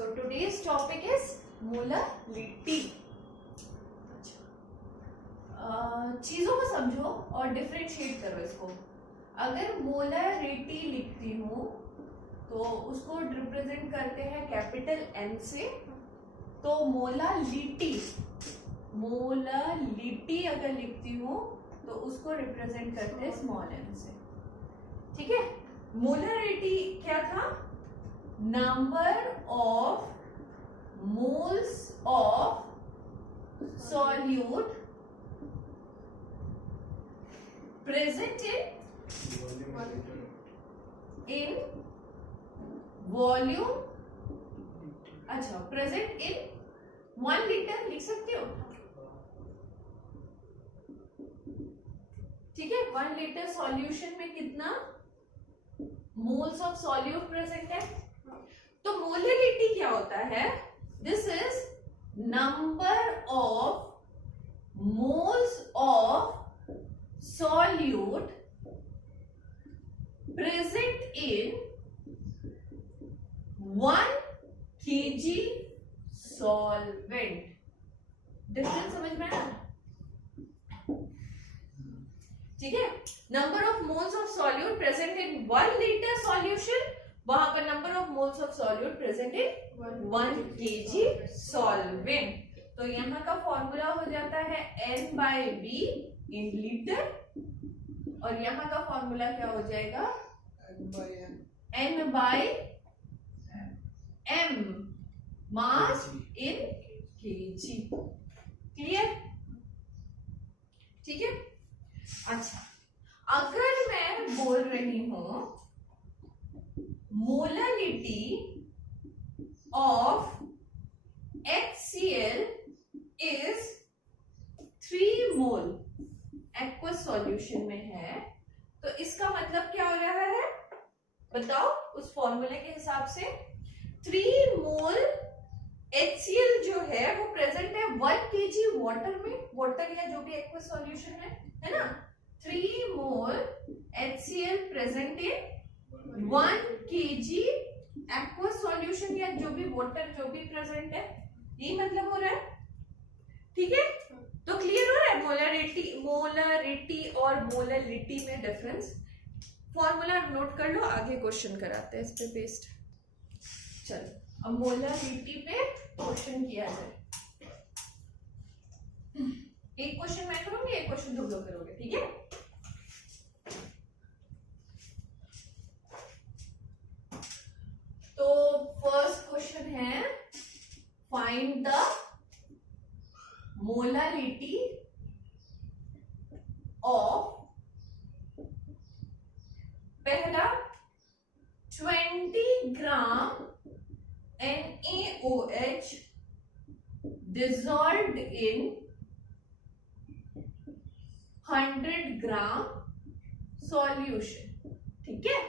So today's topic is molarity. चीजों को समझो और डिफरेंशिएट करो इसको। अगर मोलरिटी लिखती हूँ तो उसको रिप्रेजेंट करते हैं कैपिटल एम से, तो मोलरिटी अगर लिखती हूँ तो उसको रिप्रेजेंट करते हैं स्मॉल एम से। ठीक है, मोलरिटी क्या था? Number of moles of solute present in volume. अच्छा, प्रेजेंट इन 1 लीटर लिख सकते हो। ठीक है, 1 लीटर सॉल्यूशन में कितना मोल्स ऑफ सॉल्यूट प्रेजेंट है? तो मोलरिटी क्या होता है? This is number of moles of solute present in 1 kg solvent. Difference समझ में आया? ठीक है, number of moles of solute present in 1 litre solution, वहां पर number of moles of solute present in 1 kg solvent. तो यहां का फॉर्मूला हो जाता है N/V इन लीटर, और यहां का फॉर्मूला क्या हो जाएगा? N/M मास इन kg। क्लियर? ठीक है। अच्छा, अगर मैं बोल रही हूं molarity of HCl is 3 mole, aqueous solution में है, तो इसका मतलब क्या हो रहा है? बताओ उस फॉर्मूले के हिसाब से। 3 मोल HCl जो है वो प्रेजेंट है 1 kg वाटर में, वाटर या जो भी एक्वस सॉल्यूशन है ना। 3 मोल HCl present in 1 kg aqueous solution या जो भी वाटर जो भी प्रेजेंट है, ये मतलब हो रहा है। ठीक है, तो क्लियर हो रहा है मोलरिटी और मोलरिटी में डिफरेंस। फॉर्मूला नोट कर लो, आगे क्वेश्चन कराते हैं इस पे बेस्ड। चलो अब मोलरिटी पे क्वेश्चन किया जाए। एक क्वेश्चन मैं करूंगी, एक क्वेश्चन तुम लोग करोगे। ठीक है, तो फर्स्ट क्वेश्चन है फाइंड द मोलरिटी ऑफ, पहला 20 ग्राम NaOH dissolved in 100 gram solution. ठीक है,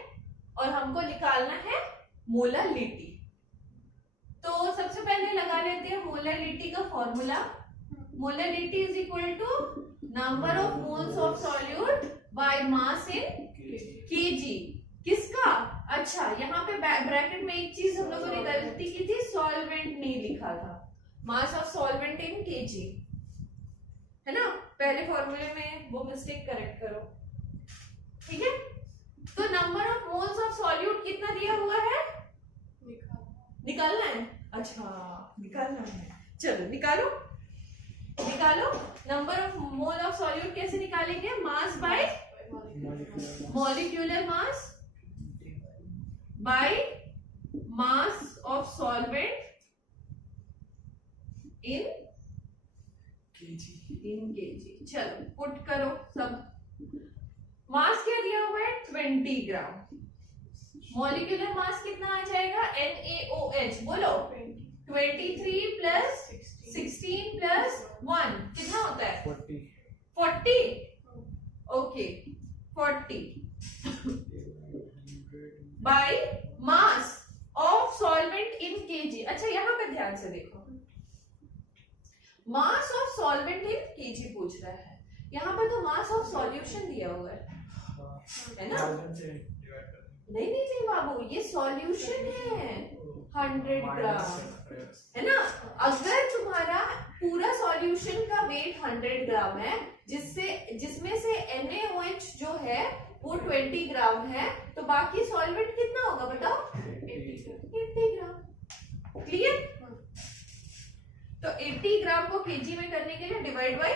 और हमको निकालना है मोलरिटी। तो सबसे पहले लगा लेते हैं मोलरिटी का formula. Molarity is equal to number of moles of solute by mass in KG. किसका? अच्छा, यहाँ पे ब्रैकेट में एक चीज हम लोगों ने गलती की थी, सॉल्वेंट नहीं लिखा था। मास ऑफ सॉल्वेंट इन केजी है ना, पहले फॉर्मूले में वो मिस्टेक करेक्ट करो। ठीक है, तो number of moles of solute कितना दिया हुआ है? निकालना है। अच्छा, निकालना है, चलो निकालो। Number of mole of solute कैसे निकालेंगे? मास by molecular mass by mass of solvent in KG. चलो पुट करो सब। मास क्या दिया हुआ है? 20 ग्राम। मॉलिक्यूलर मास कितना आ जाएगा? NaOH बोलो। 23 प्लस 16 प्लस 1 कितना होता है? 40। Okay, 40 by mass of solvent in KG. अच्छा, यहां पे ध्यान से देखो, मास ऑफ सॉल्वेंट इन केजी पूछ रहा है। यहाँ पर तो मास ऑफ सॉल्यूशन दिया हुआ है ना? नहीं बाबू, ये सॉल्यूशन है। 100 ग्राम, है ना। अगर तुम्हारा पूरा सॉल्यूशन का वेट 100 ग्राम है, जिसमें से NaOH जो है वो 20 ग्राम है, तो बाकी सॉल्वेंट कितना होगा बताओ? 80 ग्राम। क्लियर? तो 80 ग्राम को केजी में करने के लिए डिवाइड बाय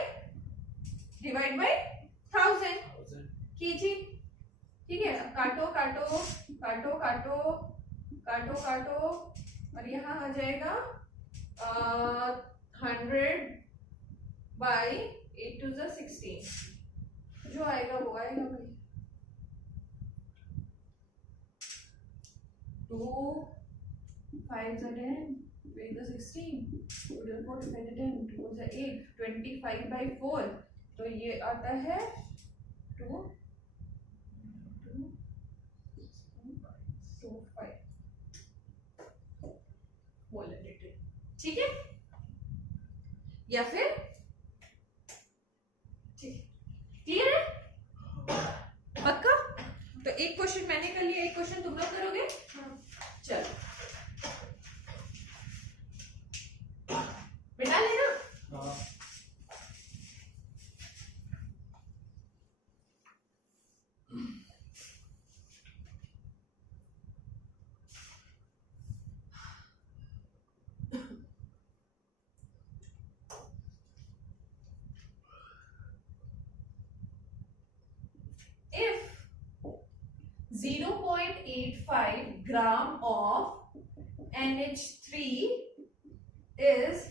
1000 केजी। ठीक है, काटो काटो काटो काटो काटो काटो, और यहाँ आ जाएगा 100 बाई 8 to the 16, जो आएगा वो आएगा भाई। 2 5 are 10, 2 the 16, 2 the 4, 2 the 10, 2 the 8, 25 by 4, तो ये आता है 2 5 मोलरिटी। ठीक है, या फिर ठीक, क्लियर है? पक्का? तो एक क्वेश्चन मैंने कर लिया, एक क्वेश्चन तुम लोग करोगे। चलो बिठा लेना। If 0.85 gram of NH3 is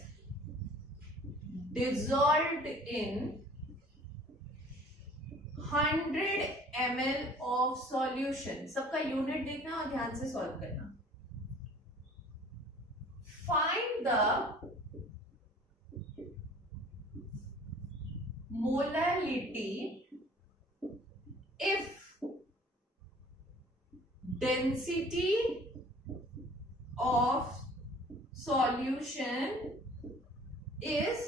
dissolved in 100 ml of solution, सबका यूनिट देखना और ध्यान से सॉल्व करना। Find the molality if density of solution is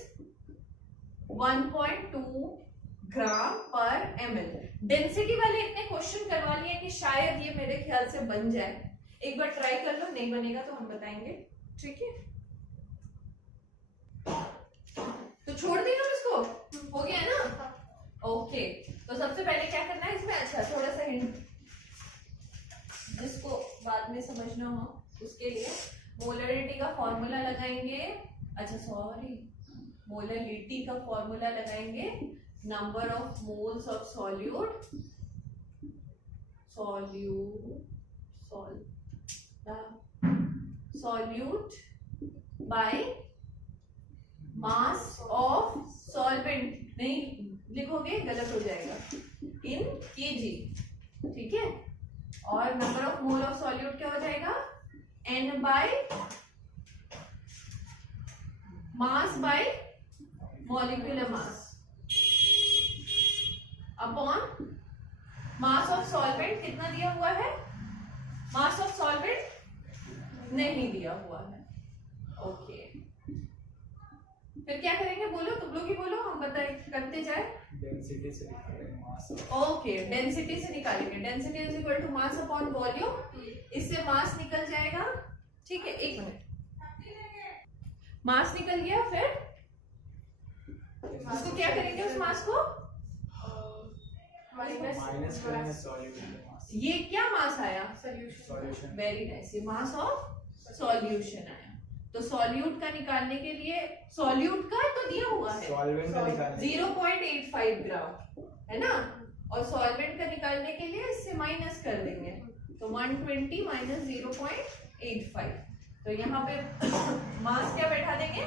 1.2 ग्राम पर ml। डेंसिटी वाले इतने क्वेश्चन करवा लिए कि शायद ये मेरे ख्याल से बन जाए। एक बार ट्राई कर लो, नहीं बनेगा तो हम बताएंगे। ठीक है, तो छोड़ देना इसको, हो गया ना? ओके, तो सबसे पहले क्या करना है इसमें, अच्छा थोड़ा सा हिंट जिसको बाद में समझना हो उसके लिए, मोलरिटी का फॉर्मूला लगाएंगे। अच्छा सॉरी, मोलरिटी का फॉर्मूला लगाएंगे, number of moles of solute by mass of solvent. नहीं लिखोगे गलत हो जाएगा, इन केजी। ठीक है, और number of mole of solute क्या हो जाएगा? N by mass by molecular mass upon mass of solvent. कितना दिया हुआ है? मास ऑफ सॉल्वेंट नहीं दिया हुआ है। ओके, फिर क्या करेंगे? बोलो, तुम लोग ही बोलो, हम बताए करते जाए। डेंसिटी से निकालेंगे मास। ओके, डेंसिटी से निकालेंगे। Density is equal to mass upon volume. इससे मास निकल जाएगा। ठीक है, एक मिनट, मास निकल गया, फिर उसको क्या करेंगे? उस मास को माइनस करेंगे सॉल्यूशन मास। ये क्या मास आया? सॉल्यूशन। वेरी नाइस, ये मास ऑफ सॉल्यूशन आया। तो सॉल्यूट का निकालने के लिए, सॉल्यूट का तो दिया हुआ है सॉल्वेंट का निकालने 0.85 ग्राम, है ना, और सॉल्वेंट का निकालने के लिए इससे माइनस कर देंगे, तो 120 माइनस 0.85। तो यहाँ पे मास क्या बैठा देंगे?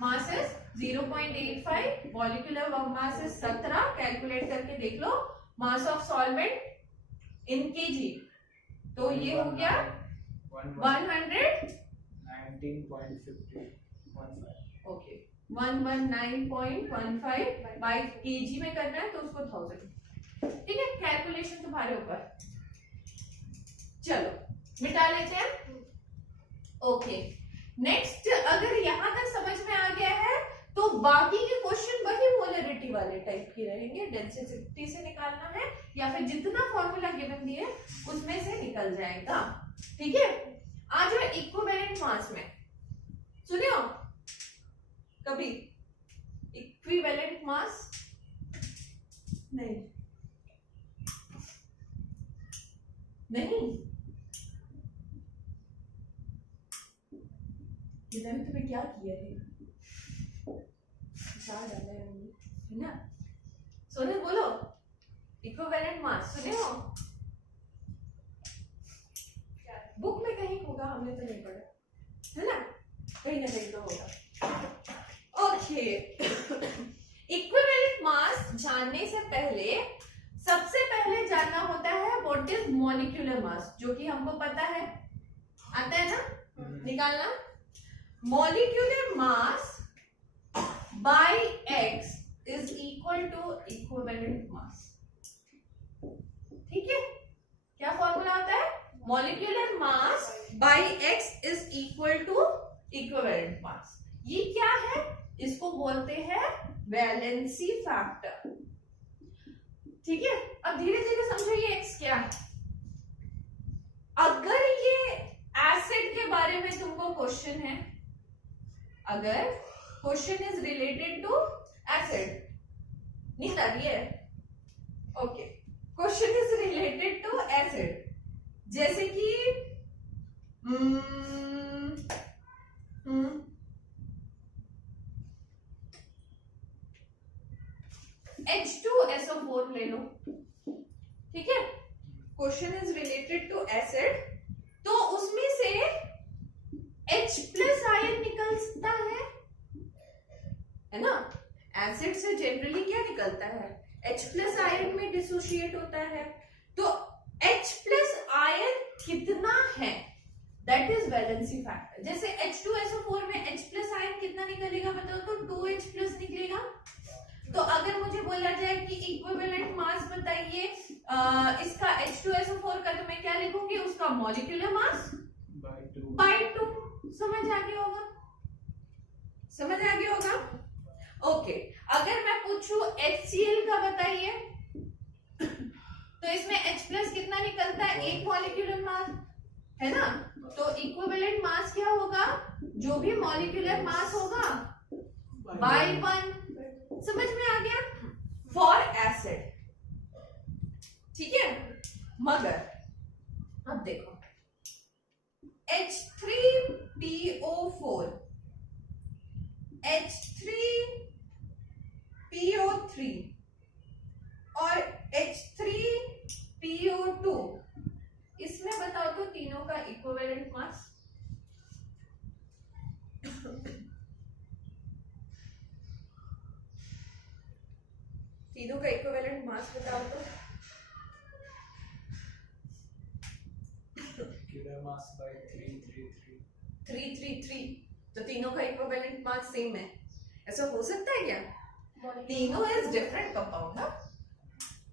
Mass is 0.85, molecular mass is 17। Calculate करके देख लो, mass of solvent in kg, तो ये हो गया 119.15। ओके, 119.15 बाई केजी में करना है तो उसको 1000। ठीक है, कैलकुलेशन तुम्हारे ऊपर। चलो मिटा लेते हैं। ओके, नेक्स्ट, अगर यहां तक समझ में आ गया है तो बाकी के क्वेश्चन वही मोलरिटी वाले टाइप के रहेंगे। डेंसिटी से निकालना है या फिर जितना फॉर्मूला गिवन दिए उसमें से निकल जाएगा। ठीक है, आ जाओ इक्विवेलेंट मास में, सुने हो कभी इक्विवेलेंट मास? नहीं नहीं, ये तुम्हें क्या किया है डाला है ना? सोने बोलो इक्विवेलेंट मास सुने हो? बुक में कहीं होगा, हमने तो नहीं पढ़ा है ना, कहीं ना कहीं तो होगा। ओके, इक्विवेलेंट मास जानने से पहले सबसे पहले जानना होता है व्हाट इज मॉलिक्यूलर मास, जो कि हमको पता है, आता है ना निकालना। Molecular mass by x is equal to equivalent mass. ठीक है, क्या फॉर्मूला होता है? Molecular mass by x is equal to equivalent mass. ये क्या है? इसको बोलते हैं वैलेंसी फैक्टर। ठीक है, अब धीरे धीरे समझो ये एक्स क्या है। अगर ये एसिड के बारे में तुमको क्वेश्चन है, अगर question is related to acid, नींद आ रही है? Okay, question is related to acid, जैसे कि H2SO4 ले लो। ठीक है, question is related to acid, तो उसमें से H प्लस आयन निकलता है ना? एसिड से जनरली क्या निकलता है? H प्लस आयन में डिसोशिएट होता है, तो H प्लस आयन कितना है, दैट इज वैलेंसी फैक्टर। जैसे H2SO4 में H प्लस आयन कितना निकलेगा बताओ तो? 2H प्लस निकलेगा। तो अगर मुझे बोला जाए कि इक्विवेलेंट मास बताइए इसका H2SO4 का, तो मैं क्या लिखूंगी? उसका मॉलिक्यूलर मास बाय 2। समझ आ गया होगा? समझ आ गया होगा? ओके, अगर मैं पूछूं HCl का बताइए, तो इसमें H प्लस कितना निकलता है? एक मॉलिक्यूलर मास है ना, तो इक्विवेलेंट मास क्या होगा? जो भी मॉलिक्यूलर मास होगा बाय 1। समझ में आ गया? For acid. ठीक है, मगर अब देखो H3PO4, H3PO3 और H3PO2, इसमें बताओ तो तीनों का इक्विवेलेंट मास। तीनों का इक्विवेलेंट मास बताओ तो? मास बाय 333, तो तीनों का इक्विवेलेंट मास सेम है। ऐसा हो सकता है क्या? तीनों इज डिफरेंट कंपाउंड ना,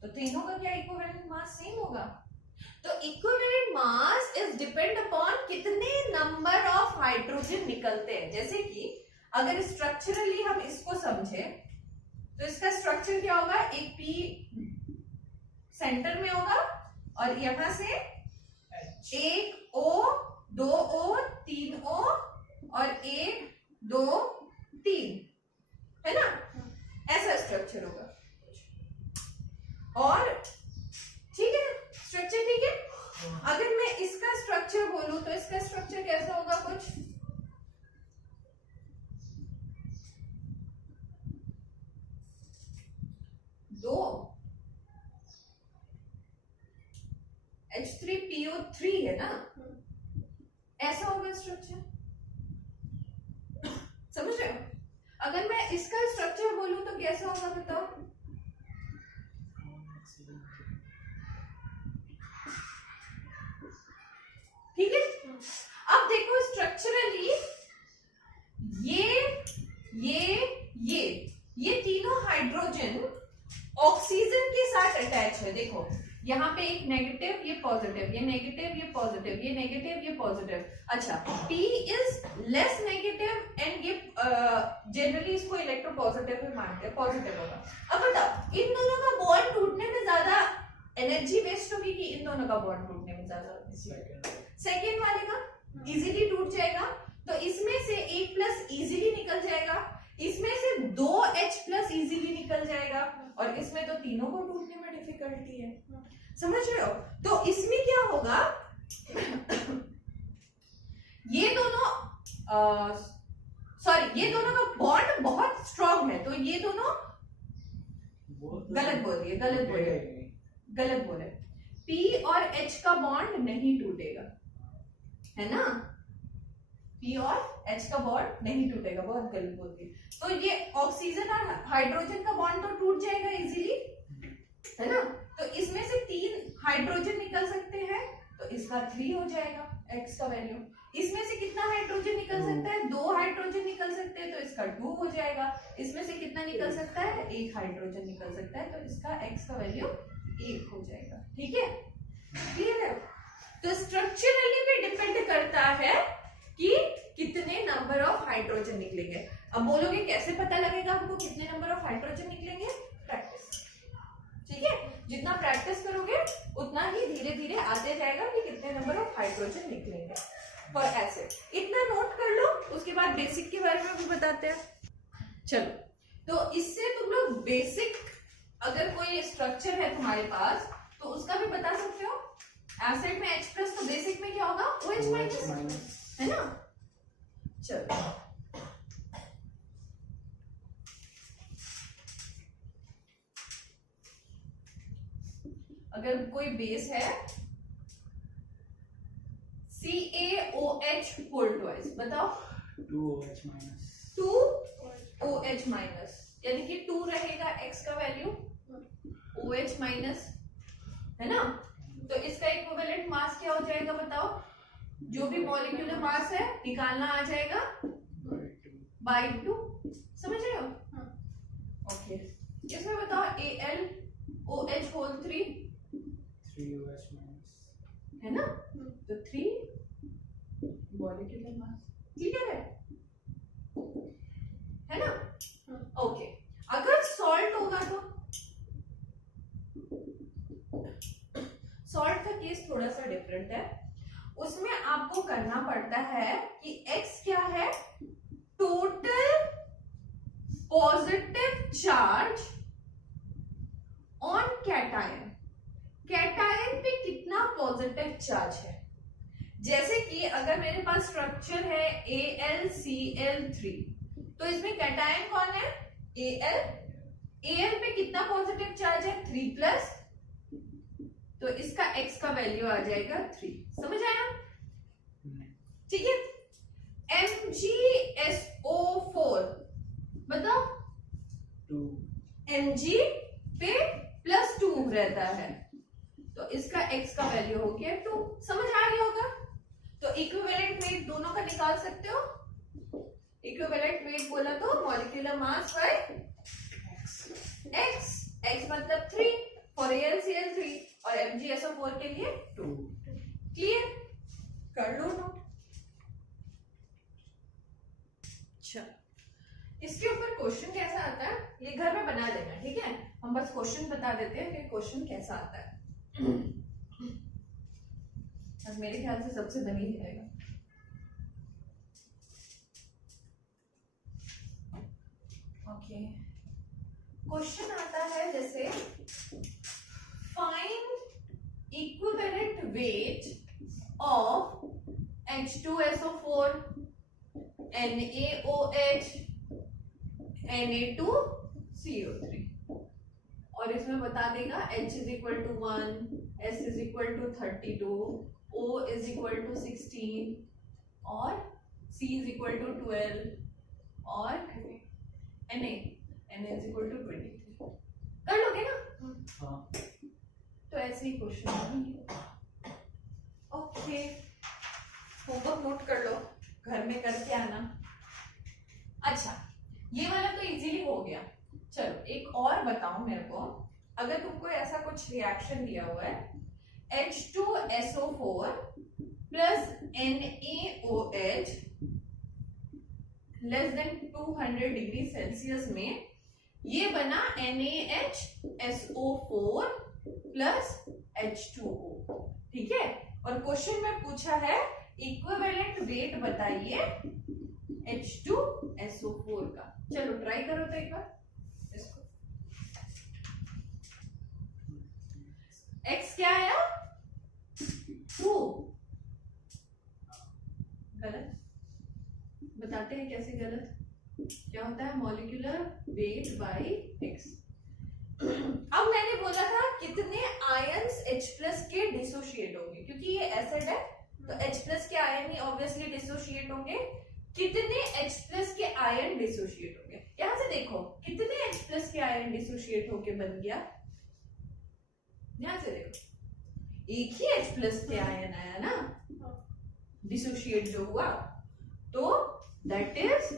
तो तीनों का क्या इक्विवेलेंट मास सेम होगा? तो equivalent mass is depend upon कितने नंबर ऑफ हाइड्रोजन निकलते हैं। जैसे कि अगर स्ट्रक्चरली हम इसको समझे, तो इसका स्ट्रक्चर क्या होगा? एक P सेंटर में होगा और यहां से एक O, 2 O, 3 O और 1 2 3, है ना? ऐसा स्ट्रक्चर होगा। और ठीक है, स्ट्रक्चर ठीक है। अगर मैं इसका स्ट्रक्चर बोलूं तो इसका स्ट्रक्चर कैसा होगा? कुछ दो H3PO3 है ना, ऐसा होगा स्ट्रक्चर। समझ रहे हो? अगर मैं इसका स्ट्रक्चर बोलूं तो कैसा होगा बताओ? ठीक है, अब देखो स्ट्रक्चरली ये तीनों हाइड्रोजन ऑक्सीजन के साथ अटैच है। देखो यहाँ पे एक नेगेटिव, ये पॉजिटिव, ये नेगेटिव, ये पॉजिटिव, ये नेगेटिव, ये पॉजिटिव। अच्छा, P is less negative and ये जनरली इसको इलेक्ट्रोपॉजिटिव भी मानते हैं, पॉजिटिव होगा। अब बताओ इन दोनों का बॉन्ड टूटने में ज्यादा एनर्जी वेस्ट होगी कि इन दोनों का बॉन्ड टूटने में ज्यादा? सेकेंड वाले का। इजीली टूट जाएगा। तो इसमें से एक प्लस इजीली निकल जाएगा, इसमें से 2H+ इजीली निकल जाएगा, और इसमें तो तीनों को टूटने में डिफिकल्टी है। समझ रहे हो? तो इसमें क्या होगा, ये दोनों ये दोनों का बॉन्ड बहुत स्ट्रॉन्ग है, तो ये दोनों गलत बोले। P और H का बॉन्ड नहीं टूटेगा, है ना? P और H का बॉन्ड नहीं टूटेगा, बहुत गलत बोलती है। तो ये ऑक्सीजन और हाइड्रोजन का बॉन्ड तो टूट जाएगा इजीली, है ना? तो इसमें से 3 हाइड्रोजन निकल सकते हैं, तो इसका 3 हो जाएगा X का वैल्यू। इसमें से कितना हाइड्रोजन निकल सकता है? 2 हाइड्रोजन निकल सकते हैं, तो इसका 2 हो जाएगा। इसमें से कितना निकल सकता है? 1 हाइड्रोजन निकल सकता है, तो इसका X का वैल्यू 1 हो जाएगा। ठीक है, क्लियर है? तो स्ट्रक्चरली भी डिपेंड करता है कि कितने नंबर ऑफ हाइड्रोजन निकलेंगे। अब बोलोगे कैसे पता लगेगा हमको कितने नंबर ऑफ हाइड्रोजन निकलेंगे? प्रैक्टिस। ठीक है, जितना प्रैक्टिस करोगे उतना ही धीरे धीरे आते जाएगा कि कितने नंबर ऑफ हाइड्रोजन निकलेंगे फॉर एसिड। इतना नोट कर लो, उसके बाद बेसिक के बारे में भी बताते हैं। चलो, तो इससे तुम लोग बेसिक, अगर कोई स्ट्रक्चर है तुम्हारे पास तो उसका भी बता सकते हो। एसिड में H+, तो बेसिक में क्या होगा? OH-, है ना? चलो, अगर कोई बेस है CaOH होल ट्वाइस, बताओ। 2OH-, यानी कि 2 रहेगा X का वैल्यू, OH-, है ना? तो इसका इक्विवेलेंट मास क्या हो जाएगा बताओ? जो भी मॉलिक्यूलर मास है निकालना आ जाएगा बाय 2। समझ रहे हो? ओके, इसमें बताओ AlOH होल 3 है ना? तो 3 मॉलिक्यूलर मास। क्लियर है ना? ओके, अगर सॉल्ट होगा तो सॉल्ट का केस थोड़ा सा डिफरेंट है। उसमें आपको करना पड़ता है कि X क्या है? Total positive charge on cation. Cation पे कितना पॉजिटिव चार्ज है? जैसे कि अगर मेरे पास स्ट्रक्चर है AlCl3, तो इसमें कैटायन कौन है? Al पे कितना पॉजिटिव चार्ज है? 3+, तो इसका X का वैल्यू आ जाएगा 3। समझ आया? ठीक है। MgSO4 बताओ, 2 Mg पे +2 रहता है, तो इसका X का वैल्यू हो गया 2। समझ आ गया होगा? तो इक्विवेलेंट वेट दोनों का निकाल सकते हो। इक्विवेलेंट वेट बोला तो मॉलिक्यूलर मास बाय X मतलब 3 फॉर AlCl3 और MgSO4 के लिए 2। क्लियर? कर लो नोट। अच्छा, इसके ऊपर क्वेश्चन कैसा आता है ये घर में बना देना, ठीक है? हम बस क्वेश्चन बता देते हैं कि क्वेश्चन कैसा आता है। अब मेरे ख्याल से सबसे बनी ही रहेगा। ओके, क्वेश्चन आता है जैसे find equivalent weight of H2SO4, NaOH, Na2CO3, और इसमें बता देगा H = 1, S = 32, O = 16 और C = 12 और Na = 23। कर लोगे ना? हाँ। तो ऐसे ही क्वेश्चन। ओके, होमवर्क नोट कर लो, घर में करके आना। अच्छा, ये वाला तो इजीली हो गया। चलो एक और बताओ मेरे को, अगर तुमको ऐसा कुछ रिएक्शन दिया हुआ है H2SO4 plus NaOH less than 200 degree Celsius में ये बना NaHSO4 प्लस H2O, ठीक है? और क्वेश्चन में पूछा है इक्विवेलेंट वेट बताइए H2SO4 का। चलो ट्राई करो तो एक बार इसको। X क्या आया? 2। गलत। बताते हैं कैसे गलत। क्या होता है? Molecular weight by X। अब मैंने बोला था कितने आयंस H+ के डिसोशिएट होंगे, क्योंकि ये एसिड है तो H+ के आयन ही ऑब्वियसली डिसोशिएट होंगे। कितने H+ के आयन डिसोशिएट होंगे? यहां से देखो कितने H+ के आयन डिसोशिएट होके बन गया। ध्यान से देखो, एक ही H+ के आयन आया ना डिसोशिएट जो हुआ, तो दैट इज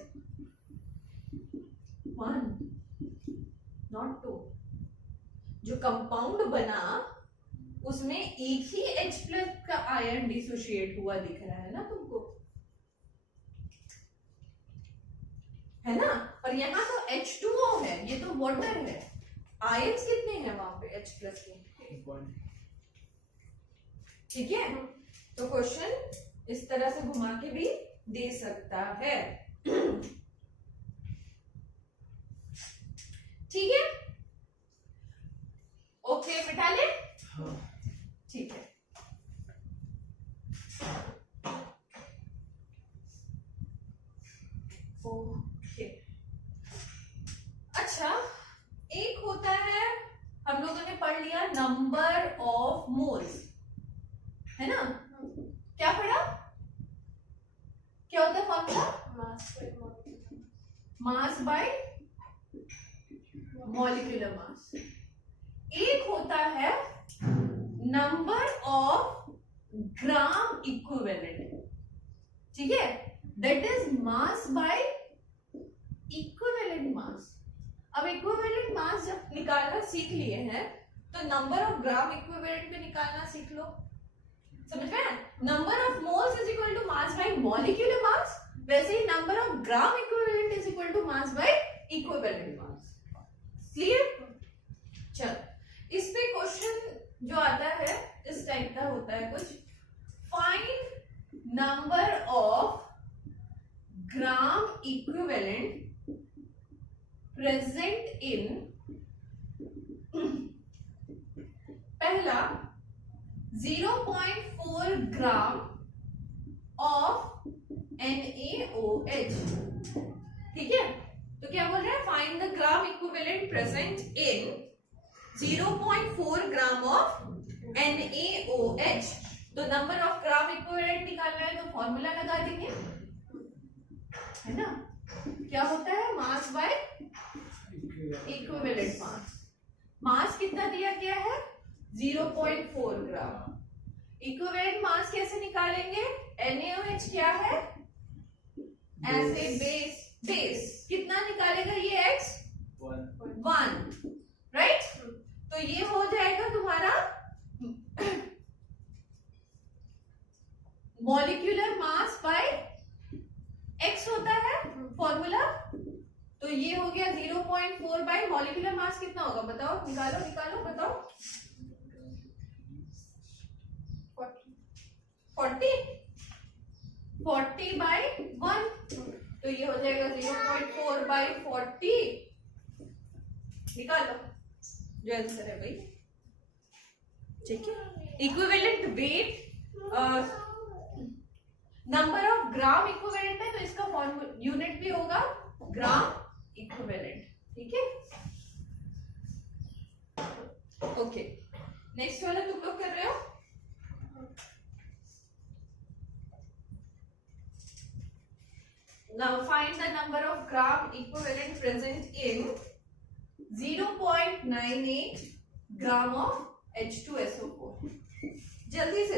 1 नॉट 2। जो कंपाउंड बना उसमें एक ही H+ का आयन डिसोशिएट हुआ दिख रहा है ना तुमको, है ना? और यहाँ तो H2O है, ये तो वाटर है। आयंस कितने हैं वहां पे H+ के? ठीक है, तो क्वेश्चन इस तरह से घुमा के भी दे सकता है। ठीक है, ओके बिठा ले। ठीक है, ओके। अच्छा, एक होता है, हम लोगों ने पढ़ लिया नंबर ऑफ मोल्स, है ना? क्या पढ़ा? क्या होता है फॉर्मूला? मास बाय मॉलिक्यूलर मास। एक होता है नंबर ऑफ ग्राम इक्विवेलेंट, ठीक है? That is mass by equivalent मास। अब इक्विवेलेंट मास जब निकालना सीख लिए हैं तो नंबर ऑफ ग्राम इक्विवेलेंट पे निकालना सीख लो। समझ में? Number of moles is equal to mass by molecular mass, वैसे ही number of gram equivalent is equal to mass by equivalent mass. Clear? चलो, इस पे क्वेश्चन जो आता है इस टाइप का होता है कुछ। Find number of gram equivalent present in, पहला 0.4 ग्राम ऑफ NaOH। ठीक है, तो क्या बोल रहे हैं? Find the gram equivalent present in 0.4 gram of NaOH। तो नंबर ऑफ ग्राम इक्विवेलेंट निकालना है तो फॉर्मूला लगा देंगे, है ना? क्या होता है? मास बाय इक्विवेलेंट मास। मास कितना दिया गया है? 0.4 ग्राम। इक्विवेलेंट मास कैसे निकालेंगे? NaOH क्या है? Acid base. बेस कितना निकालेगा ये X? 1, राइट? तो ये हो जाएगा तुम्हारा मॉलिक्यूलर मास बाय X होता है फॉर्मूला। तो ये हो गया 0.4 बाय मॉलिक्यूलर मास कितना होगा बताओ? निकालो निकालो, बताओ। 40 बाय 1, तो ये हो जाएगा 0.4 बाय 40। निकालो जो आंसर है भाई। ठीक है, equivalent weight, number of gram equivalent है तो इसका फॉर्मूला यूनिट भी होगा ग्राम इक्विवेलेंट। ठीक है, ओके। नेक्स्ट वाला तुम लोग कर रहे हो। Now find the number of gram equivalent present in 0.98 gram of H2SO4। जल्दी से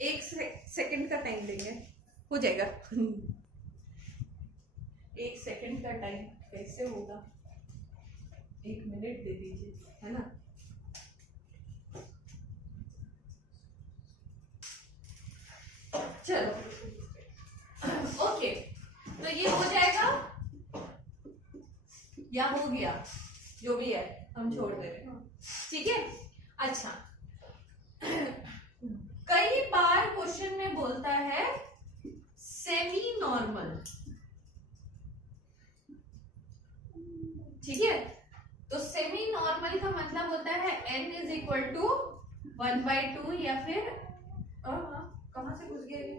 1 सेकंड का टाइम लेंगे, हो जाएगा। 1 सेकंड का टाइम कैसे होगा? 1 मिनट दे दीजिए, है ना? चलो, ओके, तो ये हो जाएगा या हो गया, जो भी है हम छोड़ दे रहे हैं। ठीक है, अच्छा। कई बार क्वेश्चन में बोलता है सेमी नॉर्मल, ठीक है। तो सेमी नॉर्मल का मतलब होता है n इज इक्वल टू 1/2 या फिर कहां से घुस गया ये,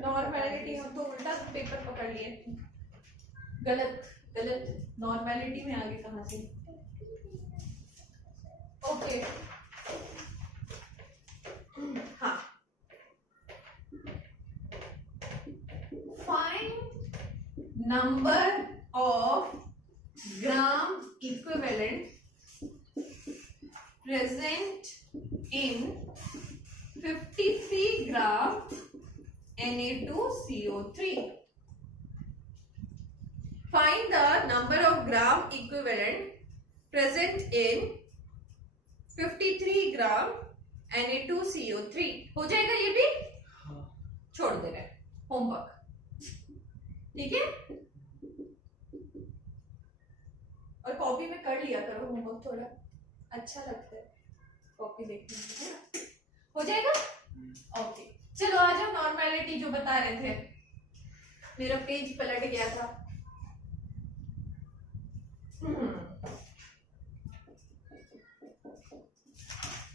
नॉर्मैलिटी हम तो उल्टा पेपर पकड़ लिए, गलत नॉर्मैलिटी में आगे कहां से, ओके हाँ। Find number of gram equivalent present in 53 gram Na2CO3. Find the number of gram equivalent present in 53 gram Na2CO3. हो जाएगा ये भी, छोड़ दे रहे होमवर्क, ठीक है। और कॉपी में कर लिया करो होमवर्क, थोड़ा अच्छा लगता है कॉपी देखने में, है ना? हो जाएगा, ओके। चलो आज हम नॉर्मैलिटी जो बता रहे थे, मेरा पेज पलट गया था।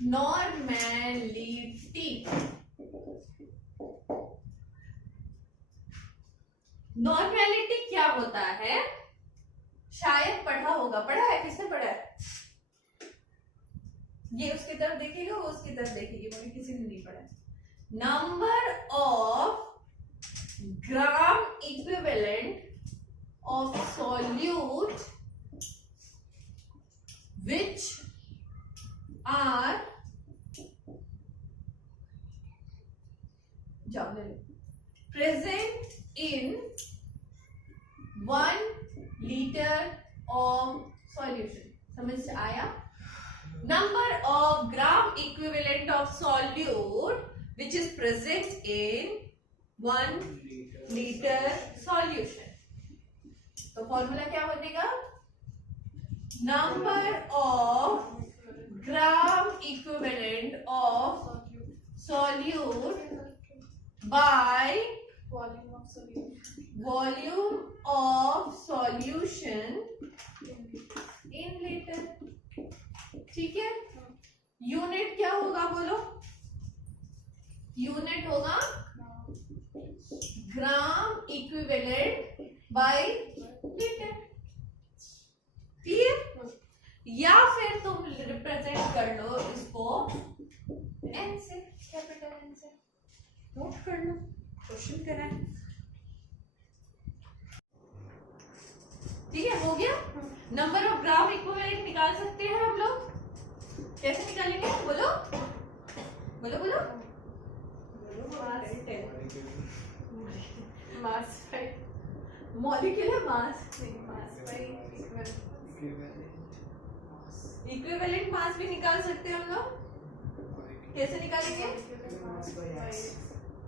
नॉर्मैलिटी, नॉर्मैलिटी क्या होता है, शायद पढ़ा होगा, पढ़ा है, किसने पढ़ा है? ये उसकी तरफ देखेगा, वो उसकी तरफ देखेगी, मुझे किसी ने नहीं पढ़ा। Number of gram equivalent of solute which are present in 1 litre of solution. समझ से आया? Number of gram equivalent of solute which is present in 1 liter solution. तो फॉर्मूला क्या बनेगा? Number of gram equivalent of solute by volume of solution in liter. ठीक है। Unit क्या होगा बोलो? यूनिट होगा gram equivalent by litre, clear? या फिर तुम रिप्रेजेंट कर लो इसको एन से, कैपिटल एन से, नोट कर लो, क्वेश्चन कराएं। ठीक है, हो गया। नंबर ऑफ ग्राम इक्विवेलेंट निकाल सकते हैं हम लोग, कैसे निकालेंगे? बोलो बोलो बोलो mass by molecular mass, equivalent mass भी निकाल सकते हैं हम लोग। कैसे निकालेंगे?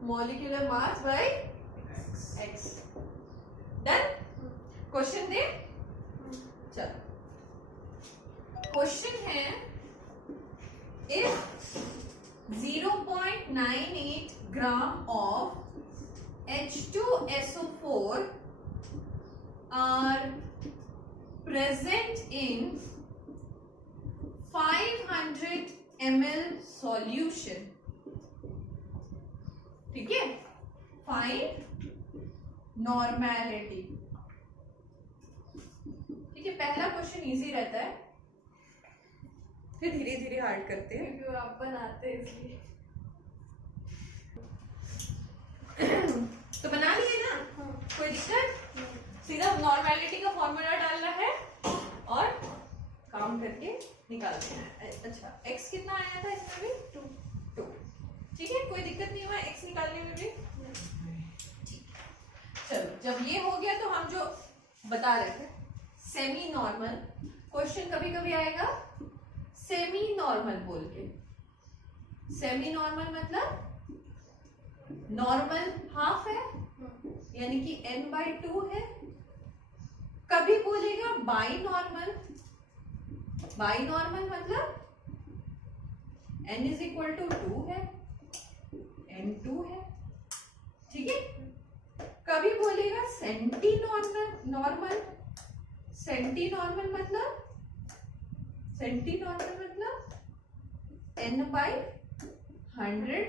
Molecular mass by x. Done? Question दे, चलो क्वेश्चन है, if 0.98 gram of H2SO4 are present in 500 ml solution, ठीक है, find नॉर्मैलिटी। ठीक है, पहला क्वेश्चन इजी रहता है, फिर धीरे धीरे हार्ड करते हैं क्योंकि आप बनाते हैं इसलिए। तो बना लिए ना, कोई दिक्कत? सीधा नॉर्मैलिटी का फॉर्मूला डालना है और काउंट करके निकालते हैं। अच्छा, x कितना आया था इसमें भी? 2। ठीक है, कोई दिक्कत नहीं हुआ x निकालने में भी। ठीक, चलो जब ये हो गया तो हम जो बता रहे थे सेमी नॉर्मल, क्वेश्चन कभी कभी आएगा सेमी नॉर्मल बोल के। सेमी नॉर्मल मतलब नॉर्मल हाफ है, यानी कि n/2 है। कभी बोलेगा बाई नॉर्मल, बाई नॉर्मल मतलब n = 2 है। N2 है। ठीक है, कभी बोलेगा सेंटी नॉर्मल, सेंटी नॉर्मल मतलब n/100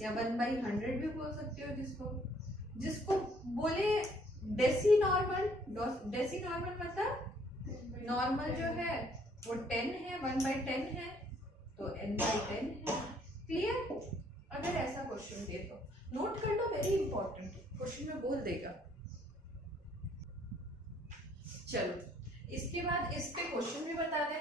या 1/100 भी बोल सकते हो जिसको बोले डेसी नॉर्मल मतलब नॉर्मल जो है वो 10 है, 1/10 है, तो n/10 है। क्लियर? अगर ऐसा क्वेश्चन दे तो नोट कर लो, वेरी इंपॉर्टेंट क्वेश्चन में बोल देगा। चलो इसके बाद इस पे क्वेश्चन भी बता दे।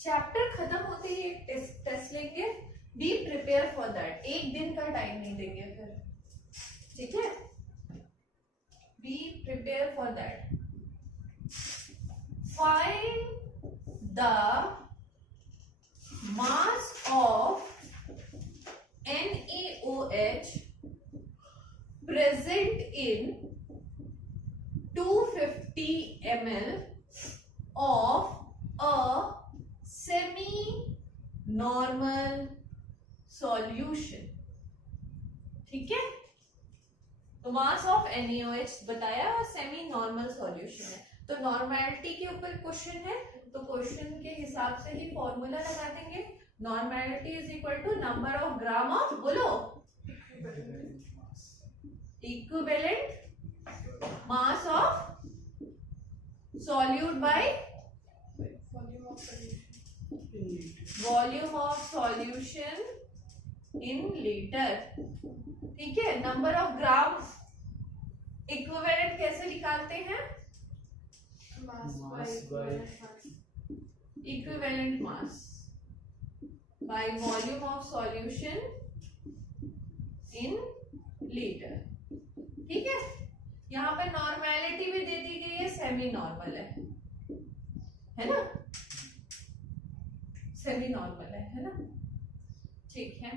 चैप्टर खत्म होते ही एक टेस्ट लेंगे, बी प्रिपेयर फॉर दैट। एक दिन का टाइम नहीं देंगे फिर, ठीक है? Be prepare for that. Find the mass of NaOH present in 250 ml of a semi-normal solution। ठीक है, तो मास ऑफ NaOH बताया और सेमी नॉर्मल सॉल्यूशन है, तो नॉर्मैलिटी के ऊपर क्वेश्चन है, तो क्वेश्चन के हिसाब से ही फॉर्मूला लगा देंगे। Normality is equal to number of gram of, बोलो, equivalent mass of solute by volume of solution in litre. ठीक है, नंबर ऑफ ग्राम इक्विवेलेंट कैसे निकालते हैं? Equivalent mass by volume of solution in litre. ठीक है, यहाँ पे नॉर्मैलिटी भी दे दी गई है, सेमी नॉर्मल है ना? सेमी नॉर्मल है ना? ठीक है,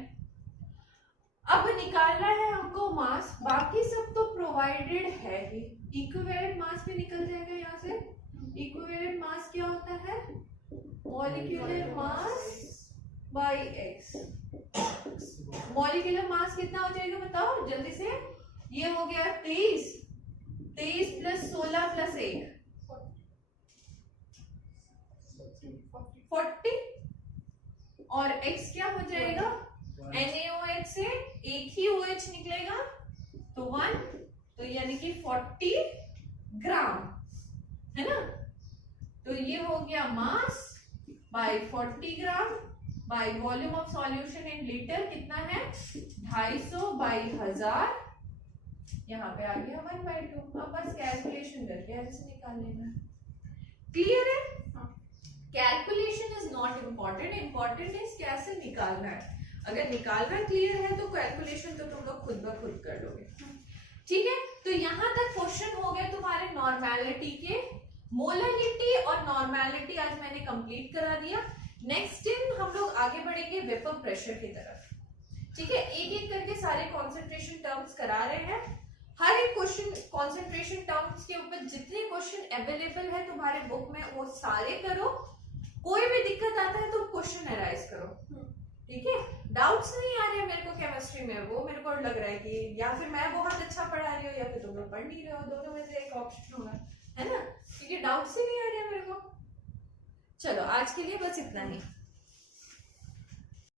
अब निकालना है हमको मास, बाकी सब तो प्रोवाइडेड है ही। इक्विवेलेंट मास भी निकल जाएगा यहाँ से। इक्विवेलेंट मास क्या होता है? Molecular mass by x. Molecular mass कितना हो जाएगा बताओ जल्दी से? ये हो गया 23 प्लस 16 प्लस 1 40, और x क्या हो जाएगा? NaOH से एक ही OH निकलेगा तो 1, तो यानी कि 40 ग्राम है ना? तो ये हो गया mass by 40 gram bye volume of solution in litre कितना है? 250 बाय 1000, यहाँ पे आ गया 1/2। अब बस कैलकुलेशन करके ऐसे निकाल लेना। क्लियर है? Calculation is not important, important is कैसे निकालना है। अगर निकालना क्लियर है तो कैलकुलेशन तो तुम लोग खुद ब खुद कर लोगे। ठीक है, तो यहां तक क्वेश्चन हो गए तुम्हारे नॉर्मैलिटी के। मोलरिटी और नॉर्मैलिटी आज मैंने कंप्लीट करा दिया। नेक्स्ट दिन हम लोग आगे बढ़ेंगे वेपर प्रेशर की तरफ। ठीक है, एक एक करके सारे कॉन्सेंट्रेशन टर्म्स करा रहे हैं। हर एक क्वेश्चन कॉन्सेंट्रेशन टर्म्स के ऊपर जितने क्वेश्चन अवेलेबल है तुम्हारे बुक में वो सारे करो। कोई भी दिक्कत आता है तो क्वेश्चन अराइज करो। ठीक है, डाउट्स नहीं आ रहे हैं मेरे को केमिस्ट्री में, वो मेरे को लग रहा है कि या फिर मैं बहुत अच्छा पढ़ा रही हूँ या फिर तुम लोग पढ़ नहीं रहे हो, दोनों में से एक ऑप्शन होगा, है ना? क्योंकि डाउट्स ही नहीं आ रहे हैं मेरे को। चलो आज के लिए बस इतना ही।